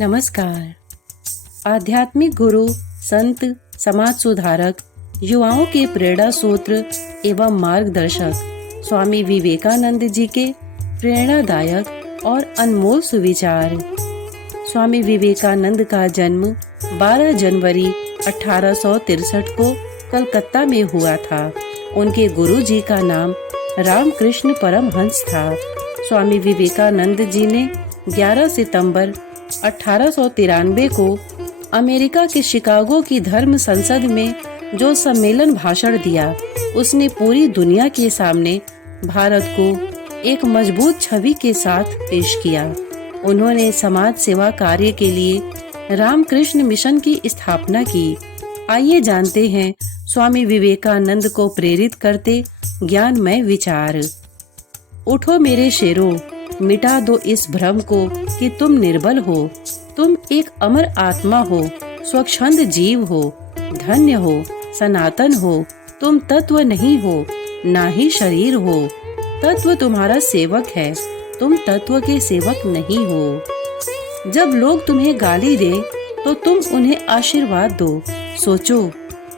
नमस्कार। आध्यात्मिक गुरु, संत, समाज सुधारक, युवाओं के प्रेरणा सूत्र एवं मार्गदर्शक स्वामी विवेकानंद जी के प्रेरणादायक और अनमोल सुविचार। स्वामी विवेकानंद का जन्म 12 जनवरी 1863 को कलकत्ता में हुआ था। उनके गुरु जी का नाम रामकृष्ण परमहंस था। स्वामी विवेकानंद जी ने 11 सितंबर 1893 को अमेरिका के शिकागो की धर्म संसद में जो सम्मेलन भाषण दिया, उसने पूरी दुनिया के सामने भारत को एक मजबूत छवि के साथ पेश किया। उन्होंने समाज सेवा कार्य के लिए रामकृष्ण मिशन की स्थापना की। आइए जानते हैं स्वामी विवेकानंद को प्रेरित करते ज्ञानमय विचार। उठो मेरे शेरों, मिटा दो इस भ्रम को कि तुम निर्बल हो। तुम एक अमर आत्मा हो, स्वच्छंद जीव हो, धन्य हो, सनातन हो। तुम तत्व नहीं हो, ना ही शरीर हो। तत्व तुम्हारा सेवक है, तुम तत्व के सेवक नहीं हो। जब लोग तुम्हें गाली दें तो तुम उन्हें आशीर्वाद दो। सोचो,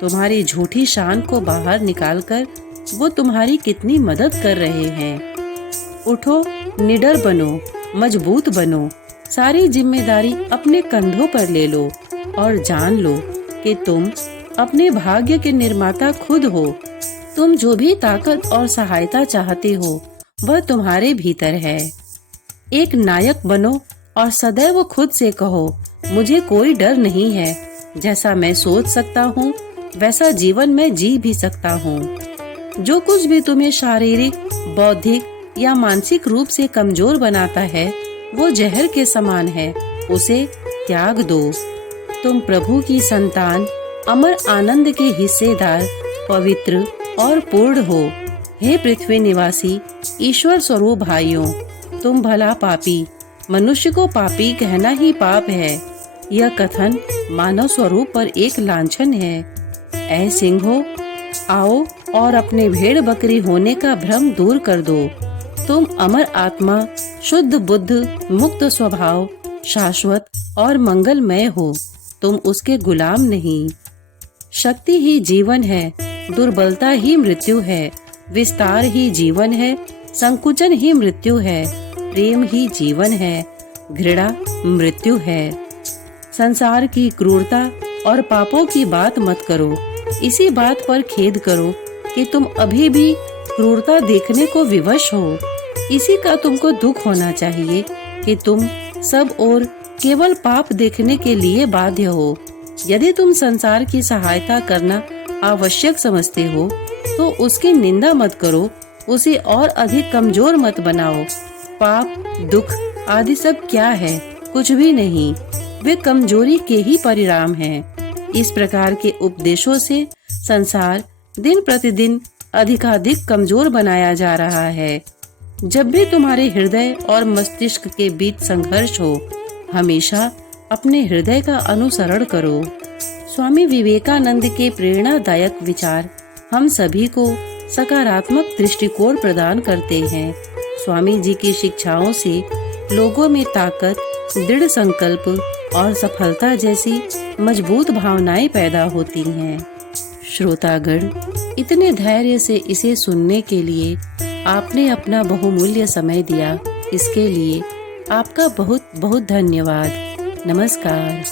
तुम्हारी झूठी शान को बाहर निकालकर वो तुम्हारी कितनी मदद कर रहे हैं। उठो, निडर बनो, मजबूत बनो। सारी जिम्मेदारी अपने कंधों पर ले लो और जान लो कि तुम अपने भाग्य के निर्माता खुद हो। तुम जो भी ताकत और सहायता चाहते हो वह तुम्हारे भीतर है। एक नायक बनो और सदैव खुद से कहो, मुझे कोई डर नहीं है। जैसा मैं सोच सकता हूँ वैसा जीवन में जी भी सकता हूँ। जो कुछ भी तुम्हें शारीरिक, बौद्धिक या मानसिक रूप से कमजोर बनाता है वो जहर के समान है, उसे त्याग दो। तुम प्रभु की संतान, अमर आनंद के हिस्सेदार, पवित्र और पूर्ण हो। हे पृथ्वी निवासी ईश्वर स्वरूप भाइयों, तुम भला पापी। मनुष्य को पापी कहना ही पाप है। यह कथन मानव स्वरूप पर एक लांछन है। ऐ सिंहो, आओ और अपने भेड़ बकरी होने का भ्रम दूर कर दो। तुम अमर आत्मा, शुद्ध बुद्ध, मुक्त स्वभाव, शाश्वत और मंगलमय हो। तुम उसके गुलाम नहीं। शक्ति ही जीवन है, दुर्बलता ही मृत्यु है। विस्तार ही जीवन है, संकुचन ही मृत्यु है। प्रेम ही जीवन है, घृणा मृत्यु है। संसार की क्रूरता और पापों की बात मत करो। इसी बात पर खेद करो कि तुम अभी भी क्रूरता देखने को विवश हो। इसी का तुमको दुख होना चाहिए कि तुम सब और केवल पाप देखने के लिए बाध्य हो। यदि तुम संसार की सहायता करना आवश्यक समझते हो तो उसकी निंदा मत करो, उसे और अधिक कमजोर मत बनाओ। पाप, दुख आदि सब क्या है? कुछ भी नहीं, वे कमजोरी के ही परिणाम हैं। इस प्रकार के उपदेशों से संसार दिन प्रतिदिन अधिकाधिक कमजोर बनाया जा रहा है। जब भी तुम्हारे हृदय और मस्तिष्क के बीच संघर्ष हो, हमेशा अपने हृदय का अनुसरण करो। स्वामी विवेकानंद के प्रेरणादायक विचार हम सभी को सकारात्मक दृष्टिकोण प्रदान करते हैं। स्वामी जी की शिक्षाओं से लोगों में ताकत, दृढ़ संकल्प और सफलता जैसी मजबूत भावनाएं पैदा होती हैं। श्रोतागण, इतने धैर्य से इसे सुनने के लिए आपने अपना बहुमूल्य समय दिया, इसके लिए आपका बहुत बहुत धन्यवाद। नमस्कार।